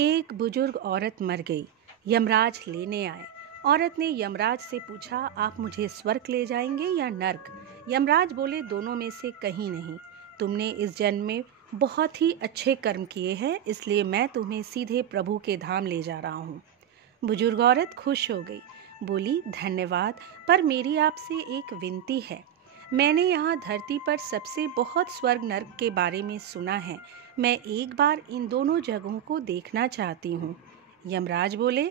एक बुजुर्ग औरत मर गई। यमराज लेने आए। औरत ने यमराज से पूछा, आप मुझे स्वर्ग ले जाएंगे या नर्क? यमराज बोले, दोनों में से कहीं नहीं। तुमने इस जन्म में बहुत ही अच्छे कर्म किए हैं, इसलिए मैं तुम्हें सीधे प्रभु के धाम ले जा रहा हूँ। बुजुर्ग औरत खुश हो गई, बोली, धन्यवाद, पर मेरी आपसे एक विनती है। मैंने यहाँ धरती पर सबसे बहुत स्वर्ग नर्क के बारे में सुना है। मैं एक बार इन दोनों जगहों को देखना चाहती हूँ। यमराज बोले,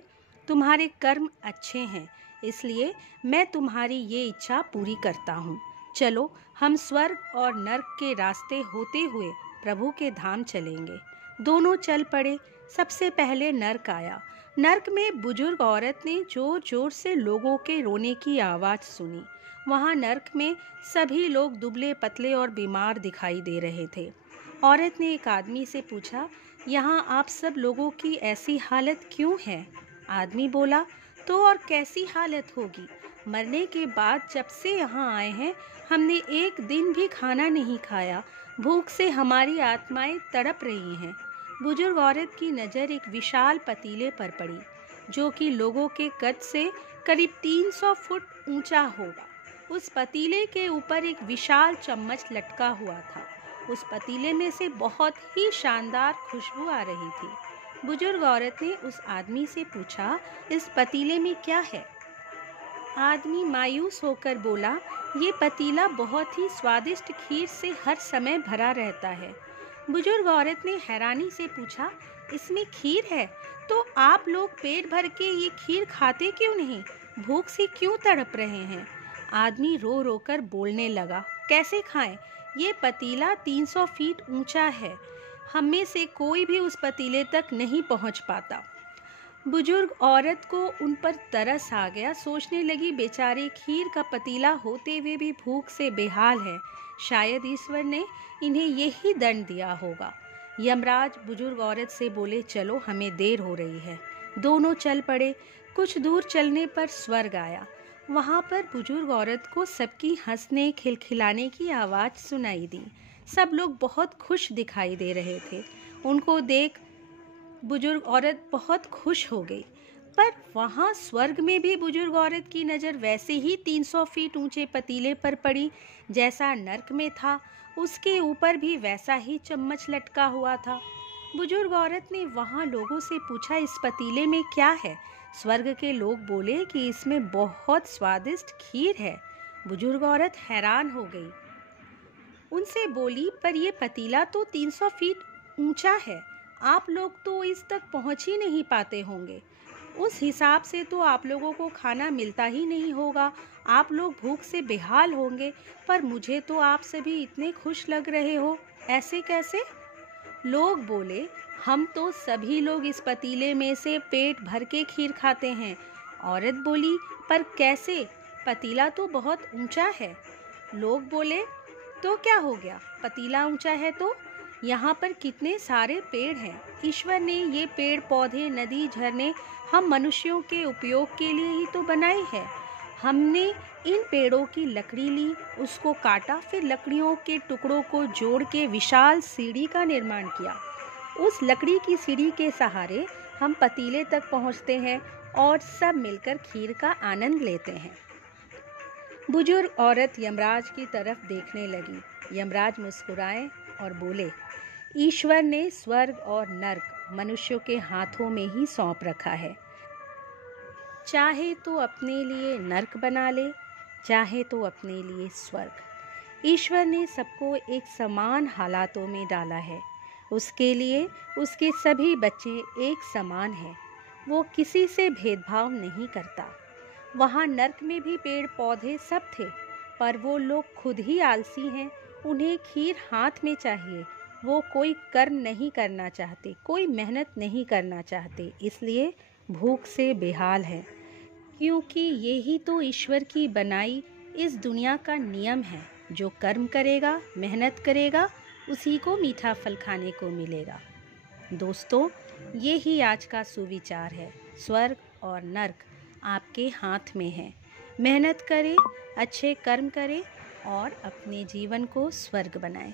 तुम्हारे कर्म अच्छे हैं, इसलिए मैं तुम्हारी ये इच्छा पूरी करता हूँ। चलो, हम स्वर्ग और नर्क के रास्ते होते हुए प्रभु के धाम चलेंगे। दोनों चल पड़े। सबसे पहले नर्क आया। नर्क में बुजुर्ग औरत ने जोर जोर से लोगों के रोने की आवाज़ सुनी। वहाँ नर्क में सभी लोग दुबले पतले और बीमार दिखाई दे रहे थे। औरत ने एक आदमी से पूछा, यहाँ आप सब लोगों की ऐसी हालत क्यों है? आदमी बोला, तो और कैसी हालत होगी? मरने के बाद जब से यहाँ आए हैं, हमने एक दिन भी खाना नहीं खाया। भूख से हमारी आत्माएं तड़प रही हैं। बुजुर्ग औरत की नज़र एक विशाल पतीले पर पड़ी, जो कि लोगों के कद से करीब 300 फुट ऊंचा होगा। उस पतीले के ऊपर एक विशाल चम्मच लटका हुआ था। उस पतीले में से बहुत ही शानदार खुशबू आ रही थी। बुजुर्ग औरत ने उस आदमी से पूछा, इस पतीले में क्या है? आदमी मायूस होकर बोला, ये पतीला बहुत ही स्वादिष्ट खीर से हर समय भरा रहता है। बुजुर्ग औरत ने हैरानी से पूछा, इसमें खीर है? तो आप लोग पेट भर के ये खीर खाते क्यों नहीं? भूख से क्यों तड़प रहे हैं? आदमी रो रो कर बोलने लगा, कैसे खाएं? ये पतीला 300 फीट ऊंचा है। हम में से कोई भी उस पतीले तक नहीं पहुंच पाता। बुजुर्ग औरत को उन पर तरस आ गया। सोचने लगी, बेचारे खीर का पतीला होते हुए भी भूख से बेहाल है। शायद ईश्वर ने इन्हें यही दंड दिया होगा। यमराज बुजुर्ग औरत से बोले, चलो, हमें देर हो रही है। दोनों चल पड़े। कुछ दूर चलने पर स्वर्ग आया। वहाँ पर बुजुर्ग औरत को सबकी हंसने खिलखिलाने की आवाज़ सुनाई दी। सब लोग बहुत खुश दिखाई दे रहे थे। उनको देख बुजुर्ग औरत बहुत खुश हो गई। पर वहाँ स्वर्ग में भी बुजुर्ग औरत की नज़र वैसे ही 300 फीट ऊंचे पतीले पर पड़ी जैसा नर्क में था। उसके ऊपर भी वैसा ही चम्मच लटका हुआ था। बुजुर्ग औरत ने वहाँ लोगों से पूछा, इस पतीले में क्या है? स्वर्ग के लोग बोले कि इसमें बहुत स्वादिष्ट खीर है। बुजुर्ग औरत हैरान हो गई। उनसे बोली, पर यह पतीला तो 300 फीट ऊंचा है। आप लोग तो इस तक पहुंच ही नहीं पाते होंगे। उस हिसाब से तो आप लोगों को खाना मिलता ही नहीं होगा। आप लोग भूख से बेहाल होंगे। पर मुझे तो आप सभी इतने खुश लग रहे हो, ऐसे कैसे? लोग बोले, हम तो सभी लोग इस पतीले में से पेट भर के खीर खाते हैं। औरत बोली, पर कैसे? पतीला तो बहुत ऊंचा है। लोग बोले, तो क्या हो गया? पतीला ऊंचा है तो यहाँ पर कितने सारे पेड़ हैं। ईश्वर ने ये पेड़ पौधे, नदी, झरने हम मनुष्यों के उपयोग के लिए ही तो बनाए हैं। हमने इन पेड़ों की लकड़ी ली, उसको काटा, फिर लकड़ियों के टुकड़ों को जोड़ के विशाल सीढ़ी का निर्माण किया। उस लकड़ी की सीढ़ी के सहारे हम पतीले तक पहुँचते हैं और सब मिलकर खीर का आनंद लेते हैं। बुजुर्ग औरत यमराज की तरफ देखने लगी। यमराज मुस्कुराए और बोले, ईश्वर ने स्वर्ग और नर्क मनुष्यों के हाथों में ही सौंप रखा है। चाहे तो अपने लिए नर्क बना ले, चाहे तो अपने लिए स्वर्ग। ईश्वर ने सबको एक समान हालातों में डाला है। उसके लिए उसके सभी बच्चे एक समान हैं। वो किसी से भेदभाव नहीं करता। वहाँ नर्क में भी पेड़ पौधे सब थे, पर वो लोग खुद ही आलसी हैं। उन्हें खीर हाथ में चाहिए। वो कोई कर्म नहीं करना चाहते, कोई मेहनत नहीं करना चाहते, इसलिए भूख से बेहाल है। क्योंकि यही तो ईश्वर की बनाई इस दुनिया का नियम है। जो कर्म करेगा, मेहनत करेगा, उसी को मीठा फल खाने को मिलेगा। दोस्तों, ये ही आज का सुविचार है। स्वर्ग और नर्क आपके हाथ में है। मेहनत करें, अच्छे कर्म करें और अपने जीवन को स्वर्ग बनाएं।